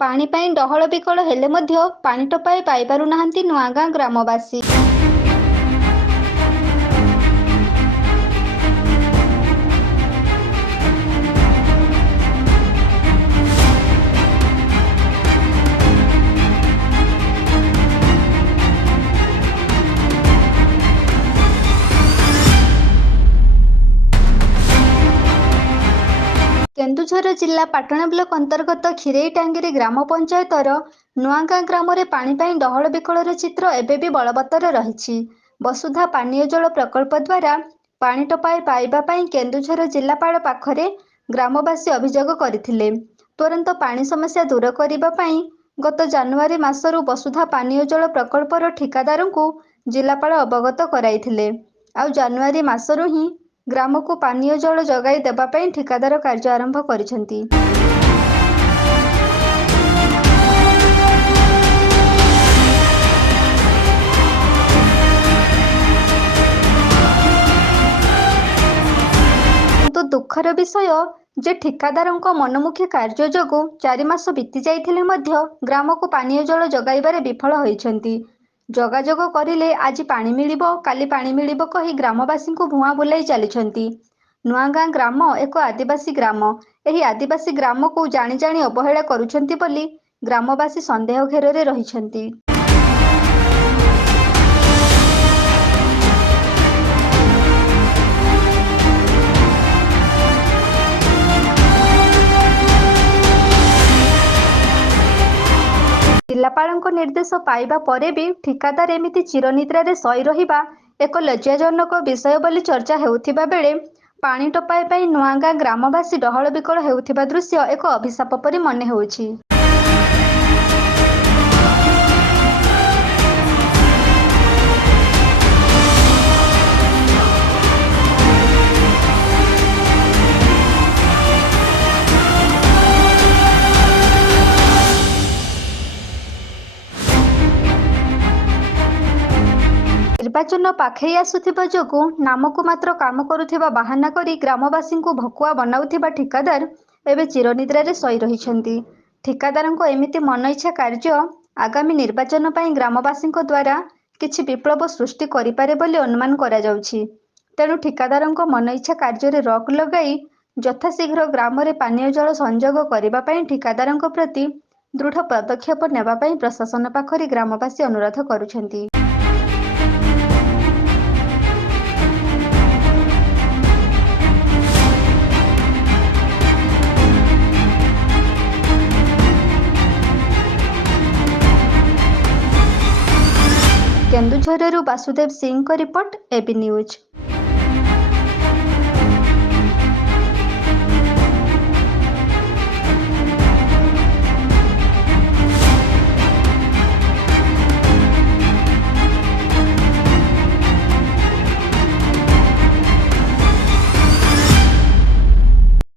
ପାଣି ପାଇଁ ଡହଳ ବିକଳ ହେଲେ ମଧ୍ୟ ପାଣି ଟୋପାଏ ପାଇପାରୁନାହାନ୍ତି ନୂଆଗାଁ ଗ୍ରାମବାସୀ। କେନ୍ଦୁଝର ଜିଲ୍ଲା ପାଟଣା ବ୍ଲକ ଅନ୍ତର୍ଗତ କ୍ଷୀରେଇଟାଙ୍ଗିରି ଗ୍ରାମ ପଞ୍ଚାୟତର ନୂଆଗାଁ ଗ୍ରାମରେ ପାଣି ପାଇଁ ଡହଳ ବିକଳର ଚିତ୍ର ଏବେ ବି ବଳବତ୍ତର ରହିଛି। ବସୁଧା ପାନୀୟ ଜଳ ପ୍ରକଳ୍ପ ଦ୍ୱାରା ପାଣି ଟୋପାଏ ପାଇବା ପାଇଁ କେନ୍ଦୁଝର ଜିଲ୍ଲାପାଳ ପାଖରେ ଗ୍ରାମବାସୀ ଅଭିଯୋଗ କରିଥିଲେ। ତୁରନ୍ତ ପାଣି ସମସ୍ୟା ଦୂର କରିବା ପାଇଁ ଗତ ଜାନୁଆରୀ ମାସରୁ ବସୁଧା ପାନୀୟ ଜଳ ପ୍ରକଳ୍ପର ଠିକାଦାରଙ୍କୁ ଜିଲ୍ଲାପାଳ ଅବଗତ କରାଇଥିଲେ। ଆଉ ଜାନୁଆରୀ ମାସରୁ ହିଁ ଗ୍ରାମକୁ ପାନୀୟ ଜଳ ଯୋଗାଇ ଦେବା ପାଇଁ ଠିକାଦାର କାର୍ଯ୍ୟ ଆରମ୍ଭ କରିଛନ୍ତି। କିନ୍ତୁ ଦୁଃଖର ବିଷୟ ଯେ ଠିକାଦାରଙ୍କ ମନମୁଖୀ କାର୍ଯ୍ୟ ଯୋଗୁଁ 4 ମାସ ବିତି ଯାଇଥିଲେ ମଧ୍ୟ ଗ୍ରାମକୁ ପାନୀୟ ଜଳ ଯୋଗାଇବାରେ ବିଫଳ ହୋଇଛନ୍ତି। ଯୋଗାଯୋଗ କରିଲେ ଆଜି ପାଣି ମିଳିବ, କାଲି ପାଣି ମିଳିବ କହି ଗ୍ରାମବାସୀଙ୍କୁ ଭୁଆଁ ବୁଲାଇ ଚାଲିଛନ୍ତି। ନୂଆଗାଁ ଗ୍ରାମ ଏକ ଆଦିବାସୀ ଗ୍ରାମ। ଏହି ଆଦିବାସୀ ଗ୍ରାମକୁ ଜାଣି ଜାଣି ଅବହେଳା କରୁଛନ୍ତି ବୋଲି ଗ୍ରାମବାସୀ ସନ୍ଦେହ ଘେରରେ ରହିଛନ୍ତି। ଜିଲ୍ଲାପାଳଙ୍କ ନିର୍ଦ୍ଦେଶ ପାଇବା ପରେ ବି ଠିକାଦାର ଏମିତି ଚିରନିଦ୍ରାରେ ଶୋଇ ରହିବା ଏକ ଲଜ୍ଜାଜନକ ବିଷୟ ବୋଲି ଚର୍ଚ୍ଚା ହେଉଥିବା ବେଳେ ପାଣି ଟୋପାଏ ପାଇଁ ନୂଆଗାଁ ଗ୍ରାମବାସୀ ଡହଳ ବିକଳ ହେଉଥିବା ଦୃଶ୍ୟ ଏକ ଅଭିଶାପ ପରି ମନେ ହେଉଛି। ନିର୍ବାଚନ ପାଖେଇ ଆସୁଥିବା ଯୋଗୁଁ ନାମକୁ ମାତ୍ର କାମ କରୁଥିବା ବାହାନା କରି ଗ୍ରାମବାସୀଙ୍କୁ ଭକୁଆ ବନାଉଥିବା ଠିକାଦାର ଏବେ ଚିରନିଦ୍ରାରେ ଶୋଇ ରହିଛନ୍ତି। ଠିକାଦାରଙ୍କ ଏମିତି ମନଇଚ୍ଛା କାର୍ଯ୍ୟ ଆଗାମୀ ନିର୍ବାଚନ ପାଇଁ ଗ୍ରାମବାସୀଙ୍କ ଦ୍ୱାରା କିଛି ବିପ୍ଳବ ସୃଷ୍ଟି କରିପାରେ ବୋଲି ଅନୁମାନ କରାଯାଉଛି। ତେଣୁ ଠିକାଦାରଙ୍କ ମନଇଚ୍ଛା କାର୍ଯ୍ୟରେ ରୋକ ଲଗାଇ ଯଥାଶୀଘ୍ର ଗ୍ରାମରେ ପାନୀୟ ଜଳ ସଂଯୋଗ କରିବା ପାଇଁ ଠିକାଦାରଙ୍କ ପ୍ରତି ଦୃଢ଼ ପଦକ୍ଷେପ ନେବା ପାଇଁ ପ୍ରଶାସନ ପାଖରେ ଗ୍ରାମବାସୀ ଅନୁରୋଧ କରୁଛନ୍ତି। କେନ୍ଦୁଝରରୁ ବାସୁଦେବ ସିଂଙ୍କ ରିପୋର୍ଟ, এবি ନ୍ୟୁଜ୍।